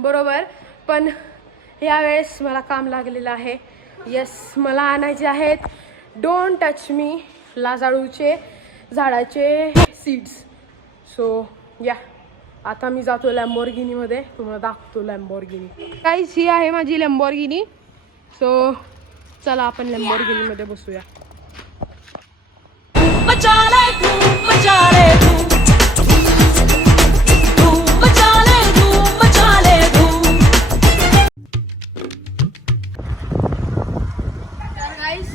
बरोबर, पण यावेळेस मला काम लागलेलं आहे. यस, मला आणायचे आहेत डोंट टच मी लाजाळूचे झाडाचे सीड्स. सो या, आता मी जातो लॅम्बोर्गिनीमध्ये, तुम्हाला दाखवतो लॅम्बोर्गिनी. काहीच ही आहे माझी लॅम्बोर्गिनी. सो चला आपण लॅम्बोर्गिनीमध्ये बसूया.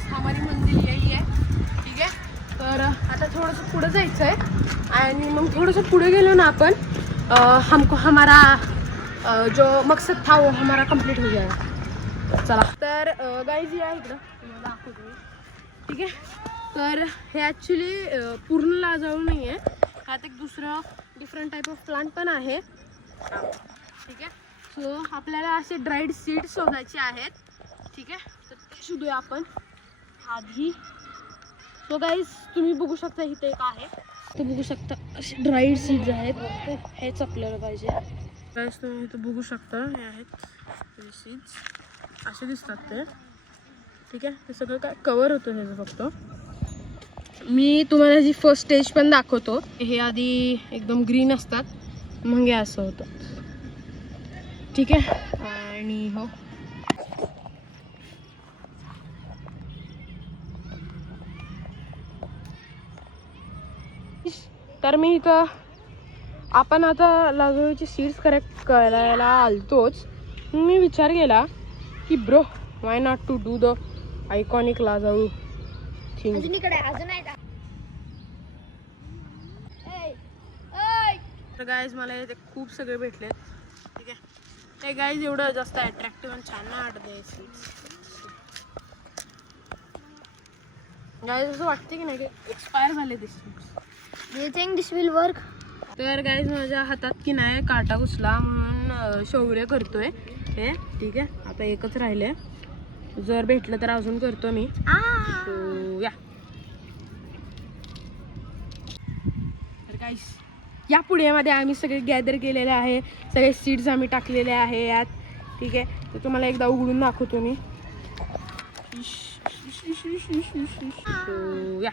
हमारी मंजिल यही है, ठीक है. तर आता थोडंसं पुढे जायचं आहे आणि मग थोडंसं पुढे गेलो ना आपण, हमको हमारा जो मकसद था वो हमारा कंप्लीट हो जाएगा. चला तर गाईज या इकडं तुम्हाला दाखवतो मी, ठीक आहे. तर हे ॲक्च्युली पूर्ण लाजाळू नाही आहे, ह्यात एक दुसरं डिफरंट टाईप ऑफ प्लांट पण आहे, ठीक आहे. सो आपल्याला असे ड्राईड सीड्स शोधायचे आहेत, ठीक आहे. तर ते शोधूया आपण आधी. सो गाईज तुम्ही बघू शकता इथे एक आहे, ते बघू शकता असे ड्राईड सीड्स आहेत, हेच आपल्याला पाहिजे. गाईज तुम्ही इथं बघू शकता, हे आहेत सीड्स, असे दिसतात ते, ठीक आहे. ते सगळं काय कवर होतं ह्याचं फक्त. मी तुम्हाला जी फर्स्ट स्टेज पण दाखवतो. हे आधी एकदम ग्रीन असतात, मग हे असं होतं, ठीक आहे. आणि हो तर मी इथं आपण आता लाजाळूचे सीड्स करेक्ट करायला आलतोच. मी विचार केला की bro why not to do the iconic लाजाळू थिंग. तर गाईज मला इथे खूप सगळे भेटलेत, ठीक आहे. ते गाईज एवढं जास्त अट्रॅक्टिव्ह आणि छान नाही वाटत आहे सीड्स. गाईज असं वाटते की नाही की एक्सपायर झाले ते seeds. Do you think this will work? तर गाईज माझ्या हातात की नाही काटा घुसला म्हणून शौर्य करतोय हे, ठीक आहे. आता एकच राहिले, जर भेटलं तर अजून करतो मी. सो या. तर गाईज या पुढ्यामध्ये आम्ही सगळे गॅदर केलेले आहे, सगळे सीड्स आम्ही टाकलेले आहे यात, ठीक आहे. तर तुम्हाला एकदा उघडून दाखवतो मी. सो या.